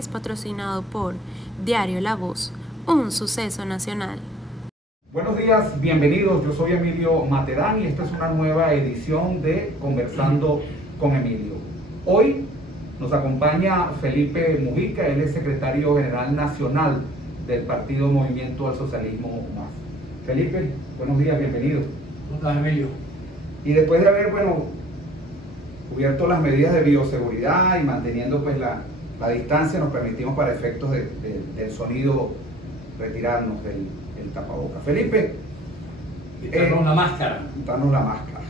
es patrocinado por Diario La Voz, un suceso nacional. Buenos días, bienvenidos. Yo soy Emilio Materán y esta es una nueva edición de Conversando con Emilio. Hoy nos acompaña Felipe Mujica, él es secretario general nacional del Partido Movimiento al Socialismo Más. Felipe, buenos días, bienvenido. ¿Cómo estás, Emilio? Y después de haber, cubierto las medidas de bioseguridad y manteniendo pues la distancia, nos permitimos para efectos del sonido retirarnos del tapabocas. Felipe, quitarnos la máscara. Quitarnos la máscara.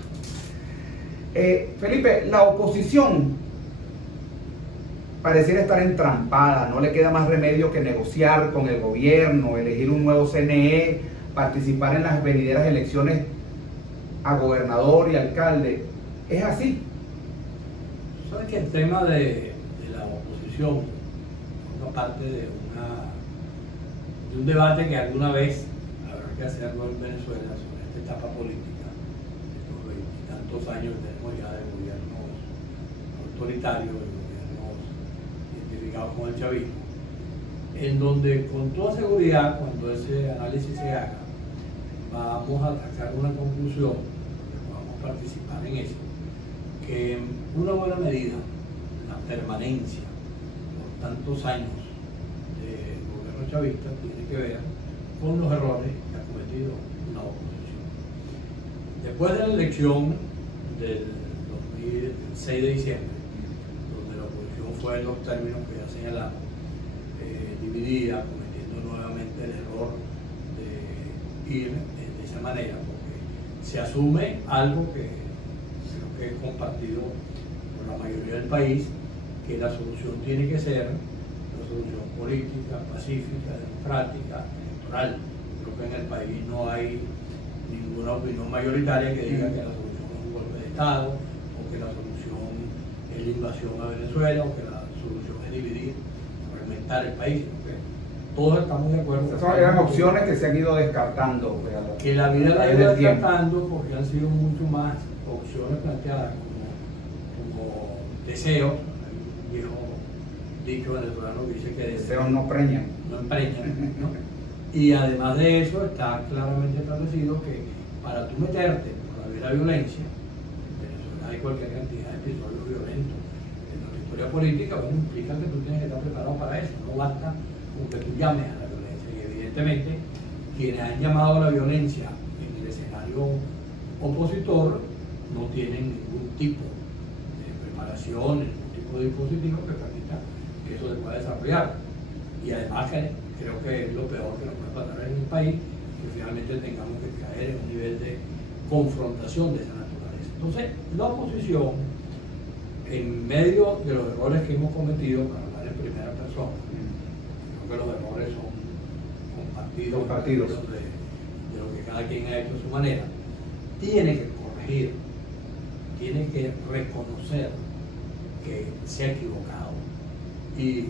Felipe, la oposición pareciera estar entrampada, no le queda más remedio que negociar con el gobierno, elegir un nuevo CNE, participar en las venideras elecciones a gobernador y alcalde. ¿Es así? ¿Sabes que el tema de la oposición forma parte de un debate que alguna vez habrá que hacerlo en Venezuela sobre esta etapa política, estos veintitantos años que tenemos ya de gobiernos autoritarios, de gobiernos identificados con el chavismo, en donde con toda seguridad, cuando ese análisis se haga, vamos a sacar una conclusión, vamos a participar en eso, que una buena medida, la permanencia por tantos años de gobierno chavista tiene que ver con los errores que ha cometido la oposición. Después de la elección del 6 de diciembre, donde la oposición fue en los términos que ya señalamos, dividida, cometiendo nuevamente el error de ir de esa manera, porque se asume algo que creo que es compartido por la mayoría del país, que la solución tiene que ser una solución política, pacífica, democrática, electoral. Creo que en el país no hay ninguna opinión mayoritaria que diga que la solución es un golpe de Estado, o que la solución es la invasión a Venezuela, o que la solución es dividir, fragmentar el país. Todos estamos de acuerdo. Esas eran opciones que se han ido descartando. Que la vida la ha ido descartando porque han sido mucho más opciones planteadas como deseos. Hay un viejo dicho venezolano que dice que deseos no preñan. No empreñan, ¿no? Y además de eso está claramente establecido que para tú meterte por la vía de la violencia, en Venezuela hay cualquier cantidad de episodios violentos en la historia política, bueno, implica que tú tienes que estar preparado para eso, no basta con que tú llames a la violencia. Y evidentemente quienes han llamado a la violencia en el escenario opositor no tienen ningún tipo de preparación, ningún tipo de dispositivo que permita que eso se pueda desarrollar. Y además creo que es lo peor que nos puede pasar en un país, que finalmente tengamos que caer en un nivel de confrontación de esa naturaleza. Entonces, la oposición, en medio de los errores que hemos cometido, para hablar en primera persona, creo que los errores son compartidos. De lo que cada quien ha hecho a su manera, tiene que corregir, tiene que reconocer que se ha equivocado y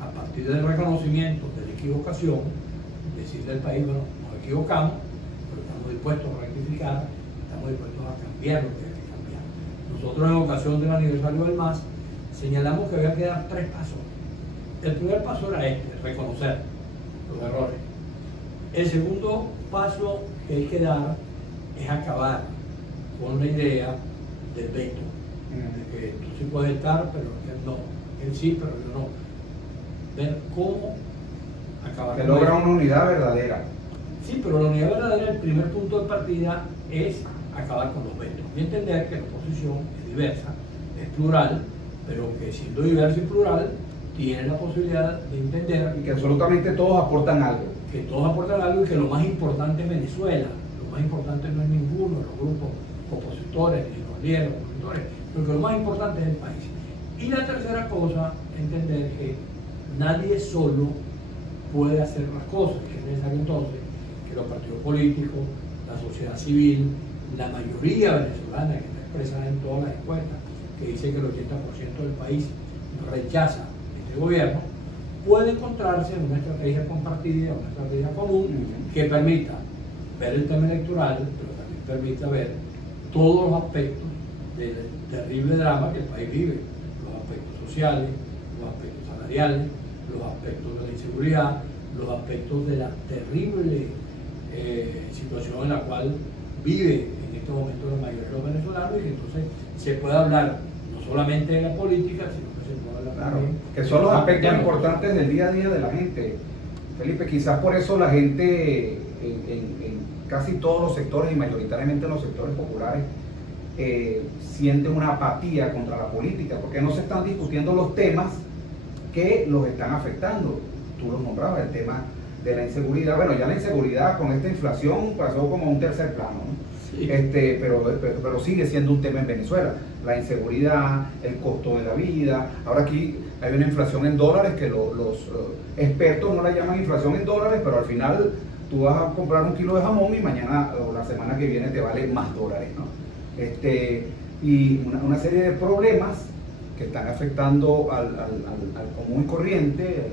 a partir del reconocimiento de la equivocación decirle al país, bueno, nos equivocamos, pero estamos dispuestos a rectificar, estamos dispuestos a cambiar lo que hay que cambiar. Nosotros en ocasión del aniversario del MAS señalamos que había que dar 3 pasos. El primer paso era reconocer los errores. El segundo paso que hay que dar es acabar con la idea del veto, de que tú sí puedes estar, pero él no, él sí, pero yo no. Ver cómo acabar con logra una unidad verdadera. Sí, pero la unidad verdadera, el primer punto de partida es acabar con los vetos y entender que la oposición es diversa, es plural, pero que siendo diversa y plural tiene la posibilidad de entender y que absolutamente todos aportan algo. Que todos aportan algo y que lo más importante es Venezuela. Lo más importante no es ninguno de los grupos opositores, ni los líderes opositores, pero que lo más importante es el país. Y la tercera cosa, entender que nadie solo puede hacer las cosas, que es necesario entonces que los partidos políticos, la sociedad civil, la mayoría venezolana que está expresada en todas las encuestas, que dice que el 80% del país rechaza este gobierno, puede encontrarse en una estrategia compartida, una estrategia común que permita ver el tema electoral, pero también permita ver todos los aspectos del terrible drama que el país vive, los aspectos sociales, los aspectos salariales, salariales, los aspectos de la inseguridad, los aspectos de la terrible situación en la cual vive en este momento la mayoría de los venezolanos, y que entonces se puede hablar no solamente de la política, sino que se puede hablar también, que son los aspectos importantes del día a día de la gente. Felipe, quizás por eso la gente en casi todos los sectores y mayoritariamente en los sectores populares siente una apatía contra la política, porque no se están discutiendo los temas que los están afectando. Tú los nombrabas, el tema de la inseguridad. Bueno, ya la inseguridad con esta inflación pasó como a un tercer plano, ¿no? Sí. Pero sigue siendo un tema en Venezuela. La inseguridad, el costo de la vida. Ahora aquí hay una inflación en dólares que los expertos no la llaman inflación en dólares, pero al final tú vas a comprar un kilo de jamón y mañana o la semana que viene te vale más dólares, ¿no? Y una serie de problemas que están afectando al común y corriente,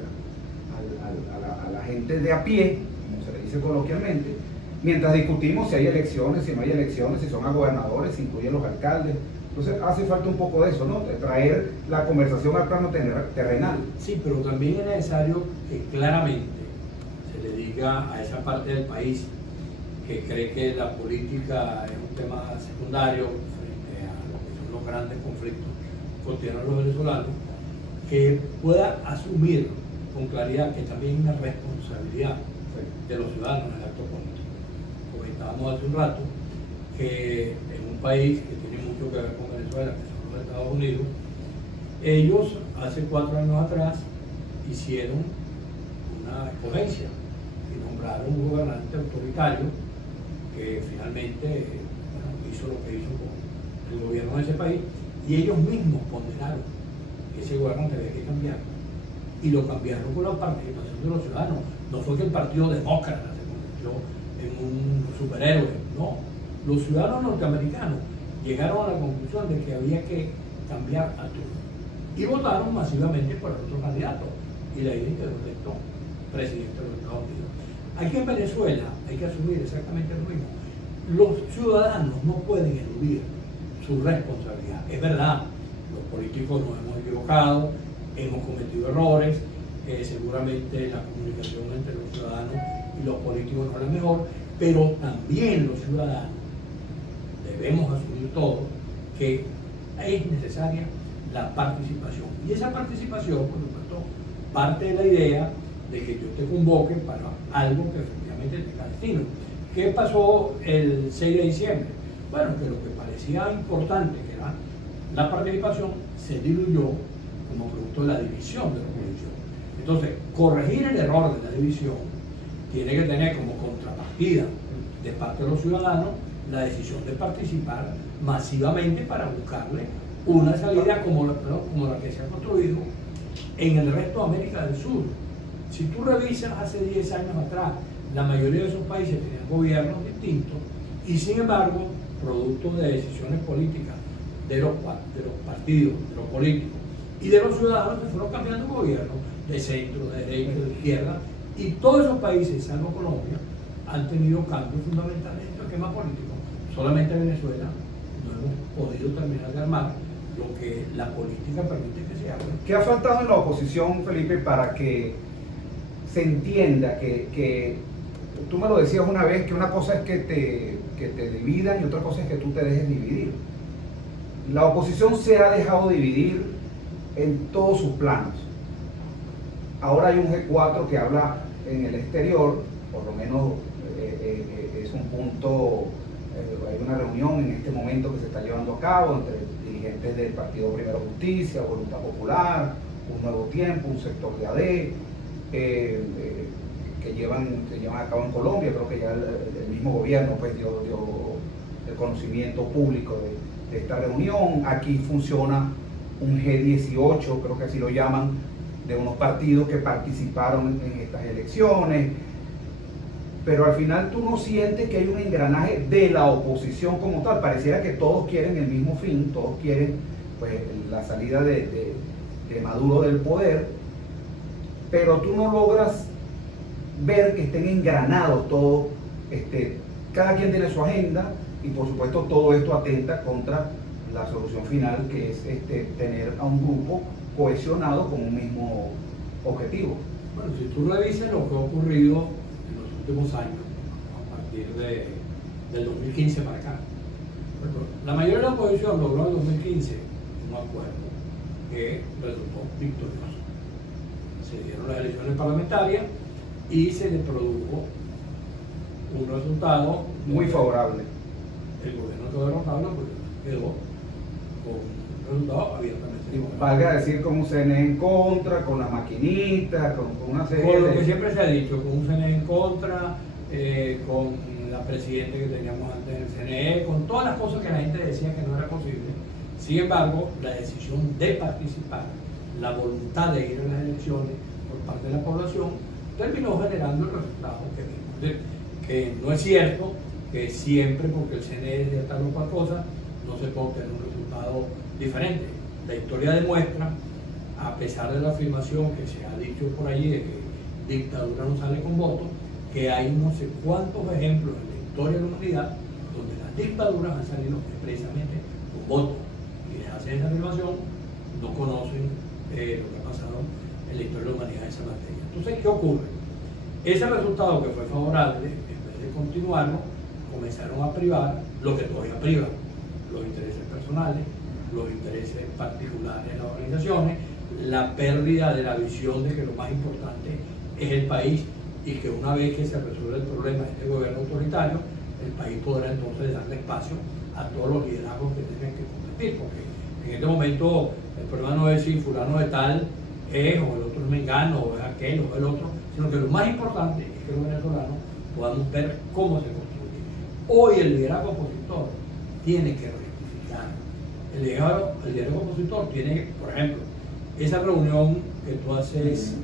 a la gente de a pie, como se le dice coloquialmente, mientras discutimos si hay elecciones, si no hay elecciones, si son a gobernadores, si incluyen los alcaldes. Entonces hace falta un poco de eso, ¿no? De traer la conversación al plano terrenal. Sí, pero también es necesario que claramente se le diga a esa parte del país que cree que la política es un tema secundario frente a lo que son los grandes conflictos que tienen los venezolanos, que pueda asumir con claridad que también hay una responsabilidad de los ciudadanos en el acto político. Comentábamos hace un rato que en un país que tiene mucho que ver con Venezuela, que son los Estados Unidos, ellos hace 4 años atrás hicieron una escogencia y nombraron un gobernante autoritario que finalmente hizo lo que hizo con el gobierno de ese país, y ellos mismos ponderaron que ese gobernante había que cambiarlo, y lo cambiaron con la participación de los ciudadanos. No fue que el Partido Demócrata se convirtió en un superhéroe, no. Los ciudadanos norteamericanos llegaron a la conclusión de que había que cambiar a turno y votaron masivamente por el otro candidato, y la idea quedó electo presidente de los Estados Unidos. Aquí en Venezuela hay que asumir exactamente lo mismo. Los ciudadanos no pueden eludir su responsabilidad. Es verdad, los políticos nos hemos equivocado, hemos cometido errores, seguramente la comunicación entre los ciudadanos y los políticos no es la mejor, pero también los ciudadanos debemos asumir todos que es necesaria la participación. Y esa participación, por supuesto, parte de la idea de que yo te convoque para algo que efectivamente tenga destino. ¿Qué pasó el 6 de diciembre? Bueno, que lo que parecía importante, que era la participación, se diluyó como producto de la división de la oposición. Entonces, corregir el error de la división tiene que tener como contrapartida de parte de los ciudadanos la decisión de participar masivamente para buscarle una salida como la que se ha construido en el resto de América del Sur. Si tú revisas hace 10 años atrás, la mayoría de esos países tenían gobiernos distintos, y sin embargo, producto de decisiones políticas de los partidos, de los políticos y de los ciudadanos, que fueron cambiando gobiernos de centro, de derecha, de izquierda, y todos esos países, salvo Colombia, han tenido cambios fundamentales en el esquema político. Solamente en Venezuela no hemos podido terminar de armar lo que la política permite que se haga. ¿Qué ha faltado en la oposición, Felipe, para que se entienda que tú me lo decías una vez, que una cosa es que te dividan y otra cosa es que tú te dejes dividir? La oposición se ha dejado dividir en todos sus planos. Ahora hay un G4 que habla en el exterior, por lo menos es un punto, hay una reunión en este momento que se está llevando a cabo entre dirigentes del Partido Primero Justicia, Voluntad Popular, Un Nuevo Tiempo, un sector de AD, que llevan a cabo en Colombia. Creo que ya el mismo gobierno pues dio el conocimiento público de esta reunión. Aquí funciona un G18, creo que así lo llaman, de unos partidos que participaron en estas elecciones, pero al final tú no sientes que hay un engranaje de la oposición como tal. Pareciera que todos quieren el mismo fin, todos quieren pues la salida de Maduro del poder, pero tú no logras ver que estén engranados todos, cada quien tiene su agenda, y por supuesto todo esto atenta contra la solución final, que es tener a un grupo cohesionado con un mismo objetivo. Bueno, si tú revisas lo que ha ocurrido en los últimos años, a partir del 2015 para acá, la mayoría de la oposición logró en 2015 un acuerdo que resultó victorioso. Se dieron las elecciones parlamentarias y se le produjo un resultado Muy favorable. El gobierno quedó derrotado, pues quedó con un resultado abiertamente igual. Valga decir, con un CNE en contra, con la maquinita, con una serie Por lo de... que siempre se ha dicho, con un CNE en contra, con la presidenta que teníamos antes del CNE, con todas las cosas que la gente decía que no era posible. Sin embargo, la decisión de participar, la voluntad de ir a las elecciones por parte de la población, terminó generando el resultado que vimos. Es decir, que no es cierto que siempre porque el CNE es de tal o cual cosa, no se puede obtener un resultado diferente. La historia demuestra, a pesar de la afirmación que se ha dicho por allí de que dictadura no sale con voto, que hay no sé cuántos ejemplos en la historia de la humanidad donde las dictaduras han salido expresamente con voto. Quienes hacen esa afirmación no conocen lo que ha pasado en la historia de la humanidad en esa materia. Entonces, ¿qué ocurre? Ese resultado que fue favorable, en vez de continuarlo, comenzaron a privar lo que todavía priva, los intereses personales, los intereses particulares de las organizaciones, la pérdida de la visión de que lo más importante es el país y que una vez que se resuelve el problema de este gobierno autoritario, el país podrá entonces darle espacio a todos los liderazgos que tengan que competir, porque en este momento el problema no es si fulano de tal es, o el otro es mengano, o es aquel, o el otro, sino que lo más importante es que los venezolanos podamos ver cómo se construye. Hoy el liderazgo opositor tiene que rectificar. El liderazgo opositor tiene, por ejemplo, esa reunión que tú haces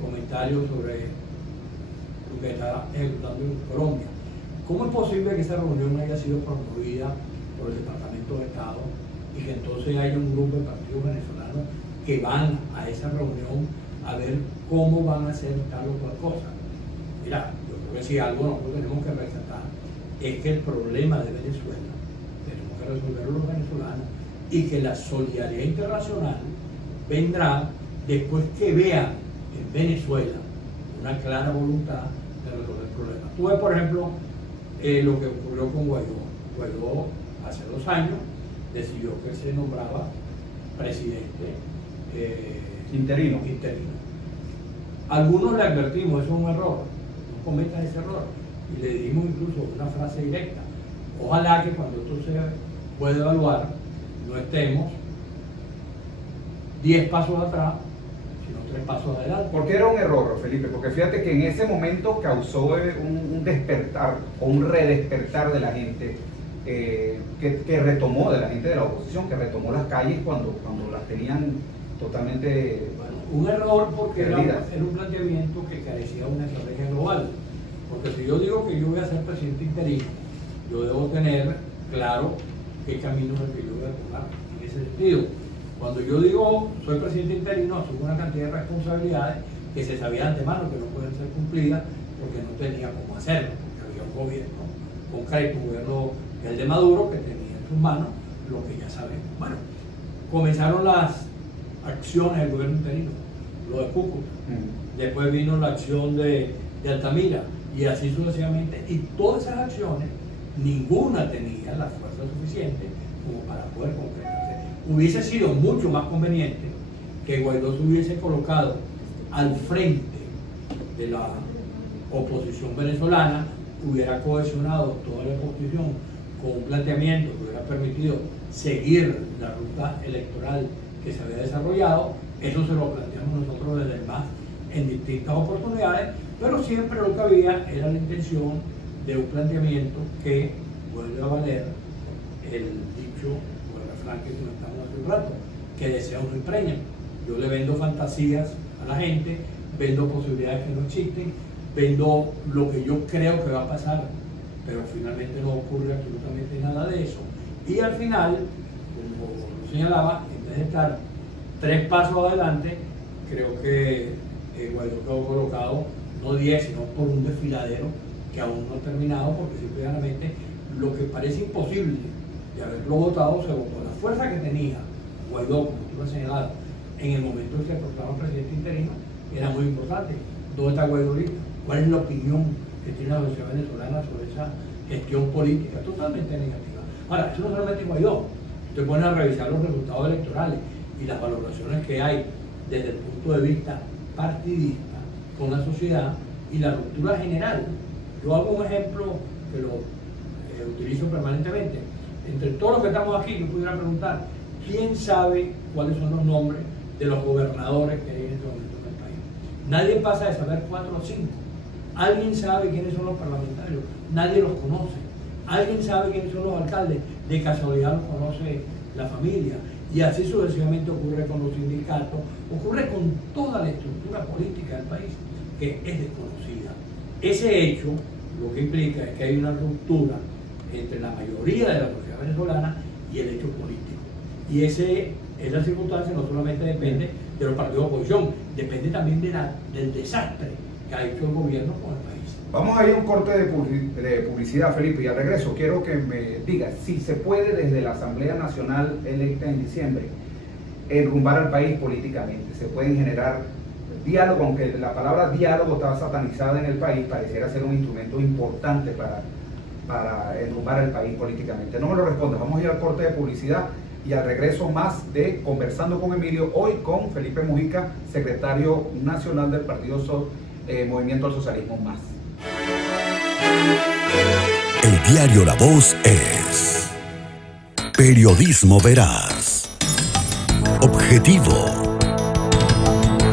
comentarios sobre lo que está ejecutando en Colombia. ¿Cómo es posible que esa reunión haya sido promovida por el Departamento de Estado y que entonces haya un grupo de partidos venezolanos que van a esa reunión a ver cómo van a hacer tal o cual cosa? Mira, yo creo que si algo nosotros tenemos que resaltar es que el problema de Venezuela tenemos que resolverlo los venezolanos y que la solidaridad internacional vendrá después que vean en Venezuela una clara voluntad de resolver el problema. Tú ves, por ejemplo, lo que ocurrió con Guaidó. Guaidó hace 2 años decidió que se nombraba presidente interino. Algunos le advertimos, eso es un error, no cometan ese error. Y le dimos incluso una frase directa. Ojalá que cuando esto se pueda evaluar, no estemos 10 pasos atrás, sino 3 pasos adelante. ¿Por qué era un error, Felipe? Porque fíjate que en ese momento causó un despertar o un redespertar de la gente que retomó, de la gente de la oposición, que retomó las calles cuando las tenían totalmente... Bueno, un error porque era un planteamiento que carecía de una estrategia global. Porque si yo digo que yo voy a ser presidente interino, yo debo tener claro qué camino es el que yo voy a tomar en ese sentido. Cuando yo digo soy presidente interino, asumo una cantidad de responsabilidades que se sabía de antemano que no pueden ser cumplidas porque no tenía cómo hacerlo, porque había un gobierno concreto, un gobierno el de Maduro, que tenía en sus manos lo que ya sabemos. Bueno, comenzaron las acciones del gobierno interino, lo de Cúcuta, después vino la acción de Altamira, y así sucesivamente, y todas esas acciones, ninguna tenía la fuerza suficiente como para poder concretarse. Hubiese sido mucho más conveniente que Guaidó se hubiese colocado al frente de la oposición venezolana, hubiera cohesionado toda la oposición con un planteamiento que hubiera permitido seguir la ruta electoral que se había desarrollado. Eso se lo planteamos nosotros desde el MAS en distintas oportunidades, pero siempre lo que había era la intención de un planteamiento que vuelve a valer el dicho o el refrán que comentamos hace un rato, que deseos no empreñan. Yo le vendo fantasías a la gente, vendo posibilidades que no existen, vendo lo que yo creo que va a pasar, pero finalmente no ocurre absolutamente nada de eso. Y al final, como lo señalaba, en vez de estar 3 pasos adelante, creo que Guaidó quedó colocado no 10, sino por un desfiladero que aún no ha terminado, porque simplemente lo que parece imposible de haberlo votado se votó. La fuerza que tenía Guaidó, como tú lo has señalado, en el momento en que se proclama presidente interino, era muy importante. ¿Dónde está Guaidó ahorita? ¿Cuál es la opinión que tiene la sociedad venezolana sobre esa gestión política? Totalmente negativa. Ahora, eso no solamente Guaidó. Usted pone a revisar los resultados electorales y las valoraciones que hay desde el punto de vista partidista con la sociedad y la ruptura general. Yo hago un ejemplo que lo utilizo permanentemente. Entre todos los que estamos aquí, yo pudiera preguntar, ¿quién sabe cuáles son los nombres de los gobernadores que hay en este momento en el país? Nadie pasa de saber 4 o 5. ¿Alguien sabe quiénes son los parlamentarios? Nadie los conoce. ¿Alguien sabe quiénes son los alcaldes? De casualidad los conoce la familia. Y así sucesivamente ocurre con los sindicatos, ocurre con toda la estructura política del país, que es desconocida. Ese hecho lo que implica es que hay una ruptura entre la mayoría de la sociedad venezolana y el hecho político. Y esa circunstancia no solamente depende de los partidos de oposición, depende también del desastre que ha hecho el gobierno con el país. Vamos a ir a un corte de publicidad, Felipe, y al regreso quiero que me digas si se puede desde la Asamblea Nacional electa en diciembre enrumbar al país políticamente. Se pueden generar diálogo, aunque la palabra diálogo estaba satanizada en el país, pareciera ser un instrumento importante para enrumbar al país políticamente. No me lo respondas, vamos a ir al corte de publicidad y al regreso más de Conversando con Emilio, hoy con Felipe Mujica, secretario nacional del Partido Movimiento al Socialismo Más. El diario La Voz es periodismo veraz, objetivo,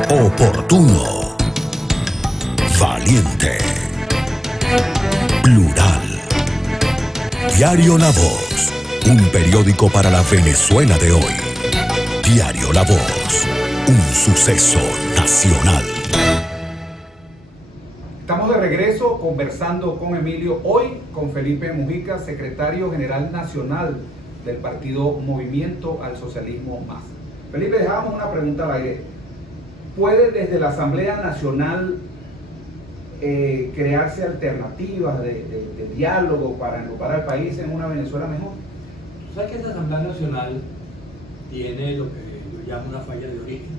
oportuno, valiente, plural. Diario La Voz, un periódico para la Venezuela de hoy. Diario La Voz, un suceso nacional. Estamos de regreso conversando con Emilio, hoy con Felipe Mujica, secretario general nacional del partido Movimiento al Socialismo Más. Felipe, dejábamos una pregunta al aire. ¿Puede desde la Asamblea Nacional crearse alternativas de diálogo para enrumbar al país en una Venezuela mejor? ¿Tú sabes que esta Asamblea Nacional tiene lo que yo llamo una falla de origen?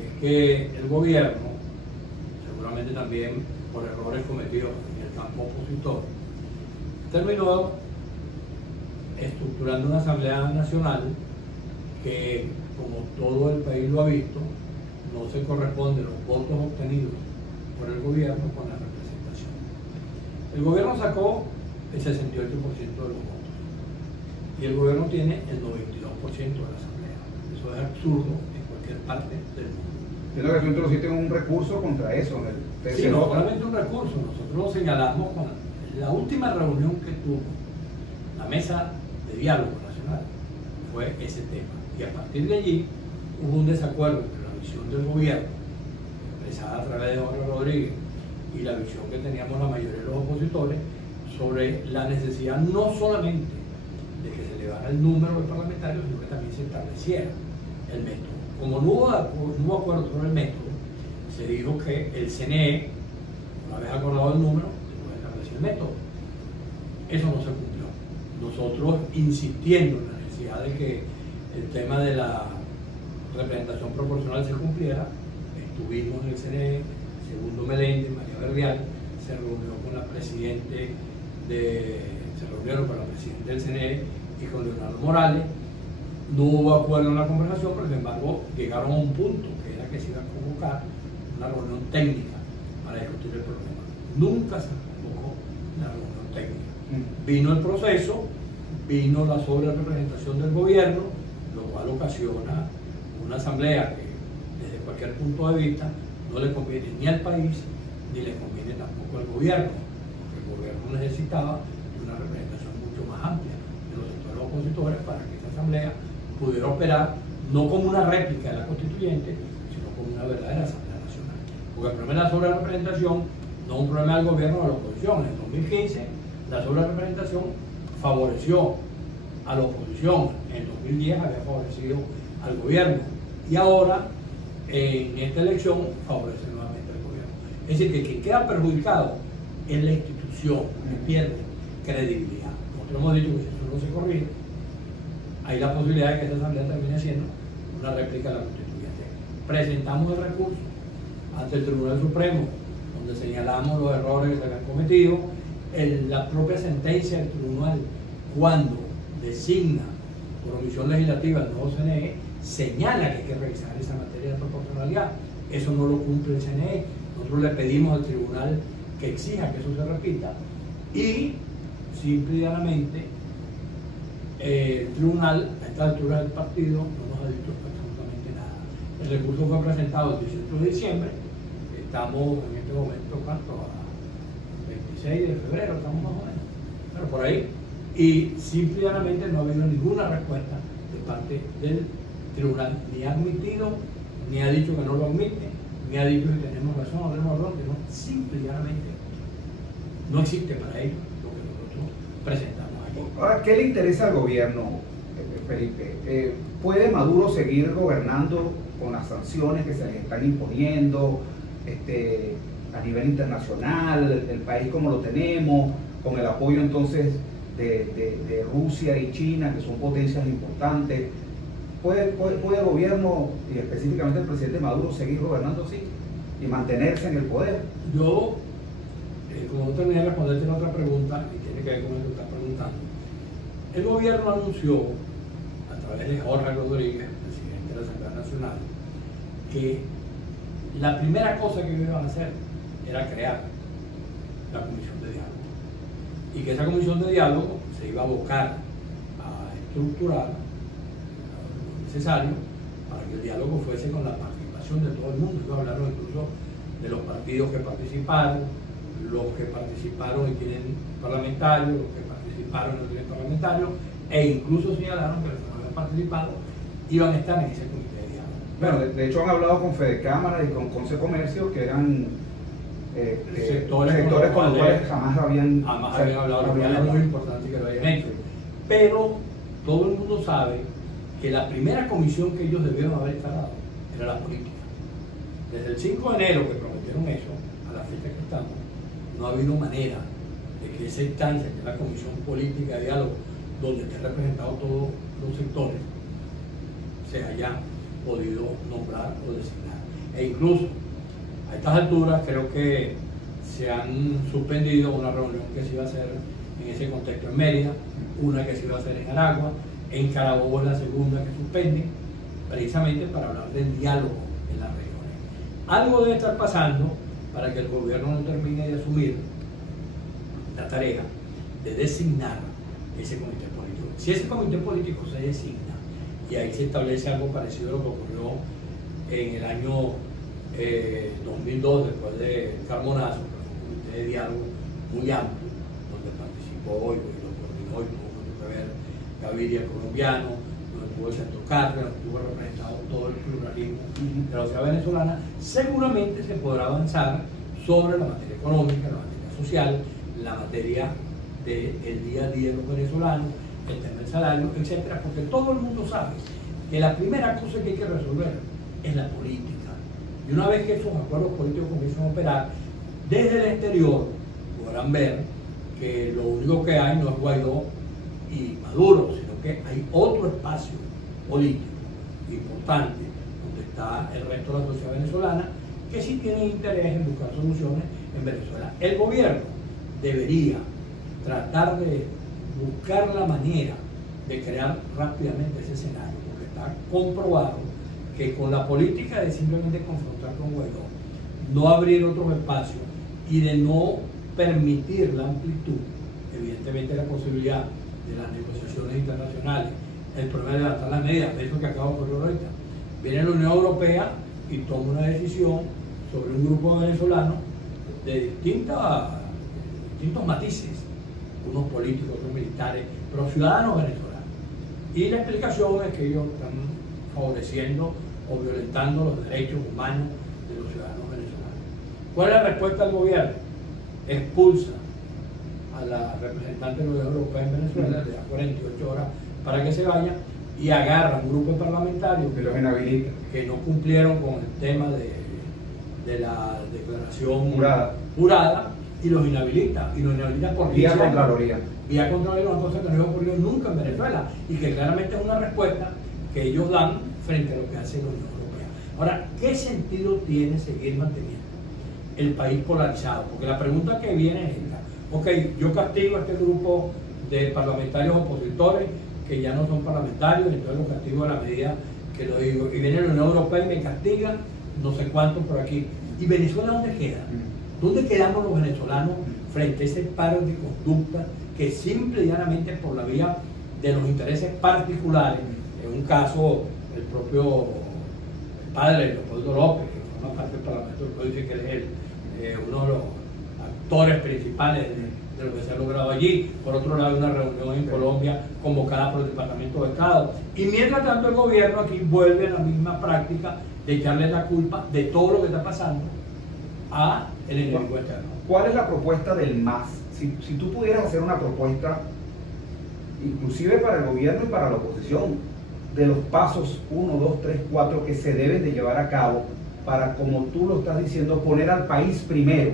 Es que el gobierno, seguramente también por errores cometidos en el campo opositor, terminó estructurando una Asamblea Nacional que, como todo el país lo ha visto, no se corresponden los votos obtenidos por el gobierno con la representación. El gobierno sacó el 68% de los votos y el gobierno tiene el 92% de la Asamblea. Eso es absurdo en cualquier parte del mundo. Entiendo que tú introduciste un recurso contra eso en el TCO. Sí, no solamente un recurso, nosotros lo señalamos con la última reunión que tuvo la mesa de diálogo nacional, fue ese tema. Y a partir de allí hubo un desacuerdo entre la visión del gobierno, expresada a través de Jorge Rodríguez, y la visión que teníamos la mayoría de los opositores sobre la necesidad no solamente de que se elevara el número de parlamentarios, sino que también se estableciera el método. Como no hubo acuerdo sobre el método, se dijo que el CNE, una vez acordado el número, puede establecer el método. Eso no se cumplió. Nosotros, insistiendo en la necesidad de que el tema de la representación proporcional se cumpliera, estuvimos en el CNE, Segundo Meléndez, María Verdial, se reunieron con la presidenta del CNE y con Leonardo Morales. No hubo acuerdo en la conversación, pero sin embargo llegaron a un punto que era que se iba a convocar una reunión técnica para discutir el problema. Nunca se convocó la reunión técnica. Vino el proceso, vino la sobrerepresentación del gobierno, lo cual ocasiona una asamblea que desde cualquier punto de vista no le conviene ni al país ni le conviene tampoco al gobierno, porque el gobierno necesitaba una representación mucho más amplia de los sectores opositores para que esa asamblea pudiera operar no como una réplica de la constituyente, sino como una verdadera Asamblea Nacional. Porque el problema de la sobrerepresentación no es un problema del gobierno o de la oposición. En 2015 la sobrerepresentación favoreció a la oposición, en 2010 había favorecido al gobierno y ahora en esta elección favorece nuevamente al gobierno. Es decir, que quien queda perjudicado es la institución, que pierde credibilidad. Nosotros hemos dicho que si eso no se corrige, hay la posibilidad de que esta asamblea termine siendo una réplica de la constituyente. Presentamos el recurso ante el Tribunal Supremo, donde señalamos los errores que se habían cometido. La propia sentencia del tribunal, cuando designa por omisión legislativa el nuevo CNE, señala que hay que revisar esa materia de proporcionalidad. Eso no lo cumple el CNE. Nosotros le pedimos al tribunal que exija que eso se repita y simple y llanamente el tribunal a esta altura del partido no nos ha dicho absolutamente nada. El recurso fue presentado el 18 de diciembre, estamos en este momento, ¿cuánto? A 26 de febrero, estamos más o menos, pero por ahí, y simple y llanamente no ha habido ninguna respuesta de parte del tribunal, ni ha admitido, ni ha dicho que no lo admite, ni ha dicho que tenemos razón o tenemos razón, que no, simple y llanamente no existe para ello lo que nosotros presentamos aquí. Ahora, ¿qué le interesa al gobierno, Felipe? ¿Puede Maduro seguir gobernando con las sanciones que se les están imponiendo a nivel internacional, el país como lo tenemos, con el apoyo entonces de Rusia y China, que son potencias importantes? ¿Puede el gobierno, y específicamente el presidente Maduro, seguir gobernando así y mantenerse en el poder? Yo, como terminé de responderte la otra pregunta, y tiene que ver con lo que estás preguntando, el gobierno anunció, a través de Jorge Rodríguez, presidente de la Asamblea Nacional, que la primera cosa que iban a hacer era crear la comisión de diálogo, y que esa comisión de diálogo se iba a abocar a estructurar lo necesario para que el diálogo fuese con la participación de todo el mundo. Iba a hablar incluso de los partidos que participaron, los que participaron y tienen parlamentarios, los que participaron y no tienen parlamentarios, e incluso señalaron que los que no habían participado iban a estar en ese comité de diálogo. Bueno, de hecho han hablado con Fede Cámara y con Conce Comercio, que eran sectores con los cuales jamás habían hablado, lo cual es muy importante que lo hayan hecho. Pero todo el mundo sabe que la primera comisión que ellos debieron haber instalado era la política. Desde el 5 de enero que prometieron eso, a la fecha que estamos, no ha habido manera de que esa instancia, que es la Comisión Política de Diálogo, donde estén representados todos los sectores, se haya podido nombrar o designar. E incluso a estas alturas creo que se han suspendido una reunión que se iba a hacer en ese contexto en Mérida, una que se iba a hacer en Aragua, en Carabobo es la segunda que suspenden, precisamente para hablar del diálogo en las regiones. Algo debe estar pasando para que el gobierno no termine de asumir la tarea de designar ese comité político. Si ese comité político se designa, y ahí se establece algo parecido a lo que ocurrió en el año 2002, después de Carbonazo, que fue un comité de diálogo muy amplio, donde participó y lo coordinó y tuvo que ver Gaviria colombiano, donde tuvo el Centro Cárdenas, donde tuvo representado todo el pluralismo de la sociedad venezolana. Seguramente se podrá avanzar sobre la materia económica, la materia social, la materia del día a día de los venezolanos, el tema del salario, etcétera, porque todo el mundo sabe que la primera cosa que hay que resolver es la política. Y una vez que esos acuerdos políticos comiencen a operar, desde el exterior podrán ver que lo único que hay no es Guaidó y Maduro, sino que hay otro espacio político importante donde está el resto de la sociedad venezolana que sí tiene interés en buscar soluciones en Venezuela. El gobierno debería tratar de buscar la manera de crear rápidamente ese escenario, porque está comprobado que con la política de simplemente confrontar con Guaidó, no abrir otros espacios y de no permitir la amplitud, evidentemente la posibilidad de las negociaciones internacionales, el problema de levantar las medidas, de eso que acabo de ocurrir ahorita. Viene la Unión Europea y toma una decisión sobre un grupo de venezolanos de distintos matices, unos políticos, otros militares, pero ciudadanos venezolanos. Y la explicación es que ellos están favoreciendo o violentando los derechos humanos de los ciudadanos venezolanos. ¿Cuál es la respuesta del gobierno? Expulsa a la representante de la Unión Europea en Venezuela, le da 48 horas para que se vaya y agarra un grupo de parlamentarios que los inhabilita, que no cumplieron con el tema de la declaración jurada y los inhabilita. Y los inhabilita por vía Contraloría. Vía Contraloría, una cosa que no había ocurrido nunca en Venezuela y que claramente es una respuesta que ellos dan frente a lo que hace la Unión Europea. Ahora, ¿qué sentido tiene seguir manteniendo el país polarizado? Porque la pregunta que viene es esta: ok, yo castigo a este grupo de parlamentarios opositores que ya no son parlamentarios, entonces los castigo a la medida que lo digo, y viene la Unión Europea y me castiga no sé cuánto por aquí. ¿Y Venezuela dónde queda? ¿Dónde quedamos los venezolanos frente a ese paro de conducta que simple y llanamente por la vía de los intereses particulares, en un caso el propio padre Leopoldo López, que forma parte del Parlamento, dice que él es uno de los actores principales de lo que se ha logrado allí? Por otro lado, hay una reunión en Colombia convocada por el Departamento de Estado, y mientras tanto el gobierno aquí vuelve a la misma práctica de echarle la culpa de todo lo que está pasando a el enemigo externo. ¿Cuál es la propuesta del MAS? Si tú pudieras hacer una propuesta, inclusive para el gobierno y para la oposición, de los pasos 1, 2, 3, 4 que se deben de llevar a cabo para, como tú lo estás diciendo, poner al país primero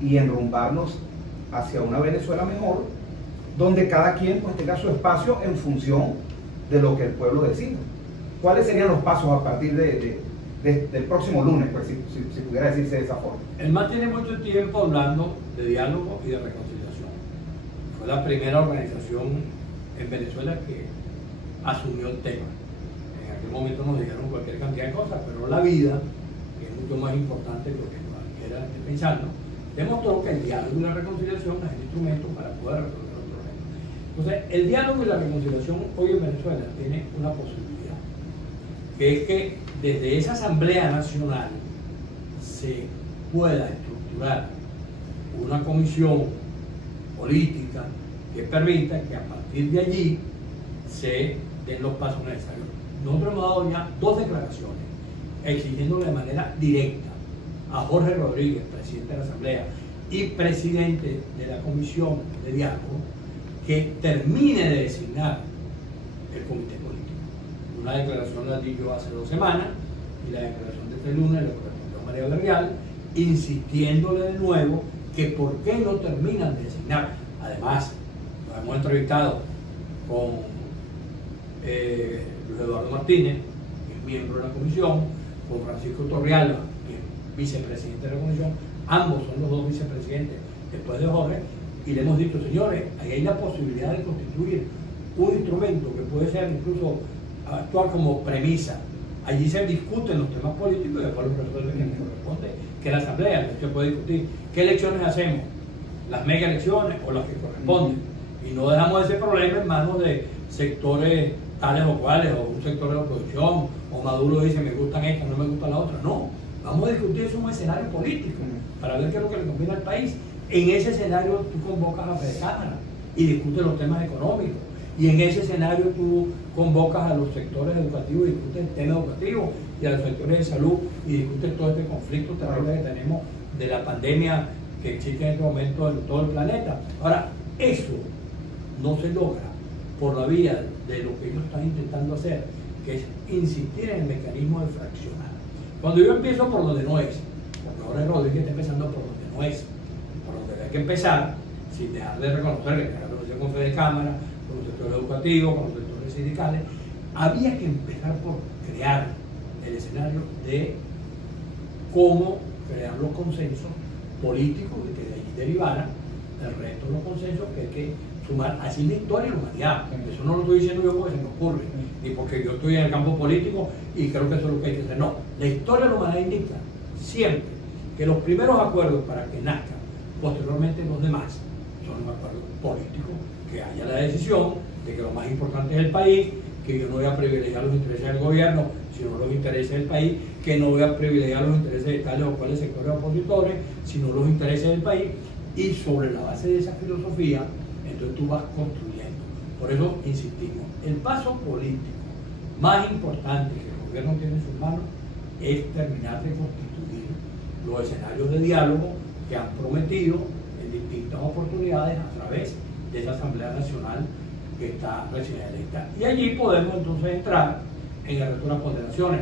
y enrumbarnos hacia una Venezuela mejor, donde cada quien pues tenga su espacio en función de lo que el pueblo decida. ¿Cuáles serían los pasos a partir del próximo lunes, pues, si pudiera decirse de esa forma? El MAS tiene mucho tiempo hablando de diálogo y de reconciliación. Fue la primera organización en Venezuela que asumió el tema. En aquel momento nos dijeron cualquier cantidad de cosas, pero la vida, que es mucho más importante que lo que cualquiera esté pensando, demostró que el diálogo y la reconciliación es el instrumento para poder resolver los problemas. Entonces, el diálogo y la reconciliación hoy en Venezuela tiene una posibilidad, que es que desde esa Asamblea Nacional se pueda estructurar una comisión política que permita que a partir de allí se den los pasos necesarios. Nosotros hemos dado ya 2 declaraciones exigiéndole de manera directa a Jorge Rodríguez, presidente de la Asamblea y presidente de la Comisión de Diálogo, que termine de designar el comité político. Una declaración la di yo hace 2 semanas, y la declaración de este lunes le correspondió a María Gabriel, insistiéndole de nuevo que por qué no terminan de designar. Además, nos hemos entrevistado con Luis Eduardo Martínez, que es miembro de la comisión, con Francisco Torrealba, que es vicepresidente de la comisión. Ambos son los 2 vicepresidentes después de Jorge, y le hemos dicho: señores, ahí hay la posibilidad de constituir un instrumento que puede ser incluso actuar como premisa. Allí se discuten los temas políticos y después los resuelve quien corresponde, que la Asamblea. Se puede discutir qué elecciones hacemos, las mega elecciones o las que corresponden, y no dejamos ese problema en manos de sectores tales o cuales, o un sector de la oposición, o Maduro dice me gustan estas, no me gusta la otra. No, vamos a discutir eso en un escenario político para ver qué es lo que le conviene al país. En ese escenario tú convocas a Fede Cámara y discutes los temas económicos, y en ese escenario tú convocas a los sectores educativos y discutes el tema educativo, y a los sectores de salud y discutes todo este conflicto terrible que tenemos de la pandemia que existe en este momento en todo el planeta. Ahora, eso no se logra por la vía de lo que ellos están intentando hacer, que es insistir en el mecanismo de fraccionar. Cuando yo empiezo por donde no es, porque ahora Rodríguez está empezando por donde no es, por donde hay que empezar, sin dejar de reconocer que la relación con Fede Cámara, con los sectores educativos, con los sectores sindicales, había que empezar por crear el escenario de cómo crear los consensos políticos y que de allí derivara el resto de los consensos que hay que sumar. Así es la historia de la humanidad. Eso no lo estoy diciendo yo porque se me ocurre, ni porque yo estoy en el campo político y creo que eso es lo que hay que hacer. No, la historia de la humanidad indica siempre que los primeros acuerdos para que nazcan posteriormente los demás son los acuerdos políticos, que haya la decisión de que lo más importante es el país, que yo no voy a privilegiar los intereses del gobierno, sino los intereses del país, que no voy a privilegiar los intereses de tales o cuales sectores opositores, sino los intereses del país, y sobre la base de esa filosofía, entonces tú vas construyendo. Por eso insistimos, el paso político más importante que el gobierno tiene en sus manos es terminar de constituir los escenarios de diálogo que han prometido en distintas oportunidades a través de esa Asamblea Nacional que está recién electa. Y allí podemos entonces entrar en el resto de las ponderaciones.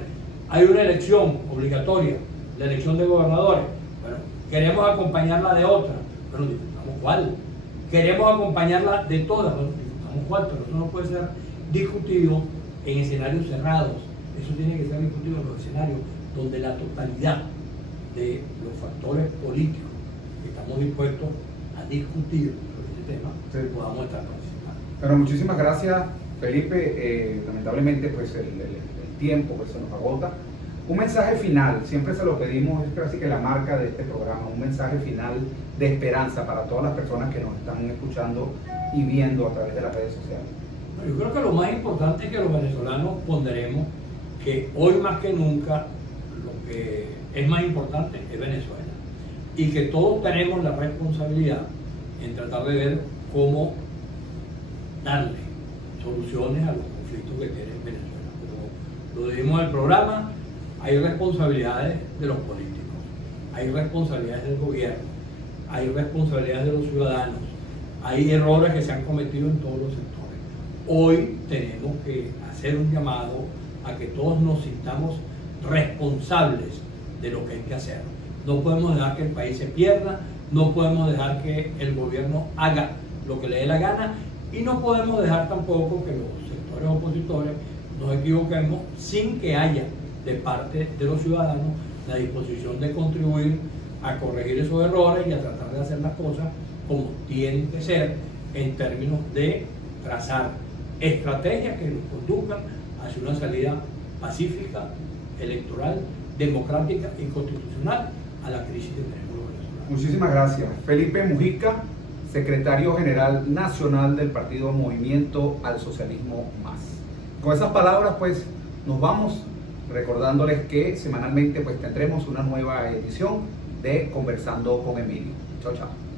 Hay una elección obligatoria, la elección de gobernadores. Bueno, queremos acompañarla de otra. Bueno, discutamos cuál. Queremos acompañarla de todas. Bueno, discutamos cuál, pero eso no puede ser discutido en escenarios cerrados. Eso tiene que ser discutido en los escenarios donde la totalidad de los factores políticos que estamos dispuestos a discutir sobre este tema, podamos estar participando. Pero muchísimas gracias, Felipe. Lamentablemente pues el tiempo pues, se nos agota. Un mensaje final, siempre se lo pedimos, es casi que la marca de este programa, un mensaje final de esperanza para todas las personas que nos están escuchando y viendo a través de las redes sociales. Yo creo que lo más importante es que los venezolanos ponderemos que hoy más que nunca lo que es más importante es Venezuela y que todos tenemos la responsabilidad en tratar de ver cómo darle soluciones a los conflictos que tiene Venezuela. Como lo dijimos en el programa, hay responsabilidades de los políticos, hay responsabilidades del gobierno, hay responsabilidades de los ciudadanos, hay errores que se han cometido en todos los sectores. Hoy tenemos que hacer un llamado a que todos nos sintamos responsables de lo que hay que hacer. No podemos dejar que el país se pierda, no podemos dejar que el gobierno haga lo que le dé la gana y no podemos dejar tampoco que los sectores opositores nos equivoquemos sin que haya de parte de los ciudadanos la disposición de contribuir a corregir esos errores y a tratar de hacer las cosas como tienen que ser en términos de trazar estrategias que nos conduzcan hacia una salida pacífica, electoral, democrática y constitucional a la crisis que tenemos los venezolanos. Muchísimas gracias. Felipe Mujica, secretario general nacional del partido Movimiento al Socialismo Más. Con esas palabras pues nos vamos, recordándoles que semanalmente pues tendremos una nueva edición de Conversando con Emilio. Chao, chao.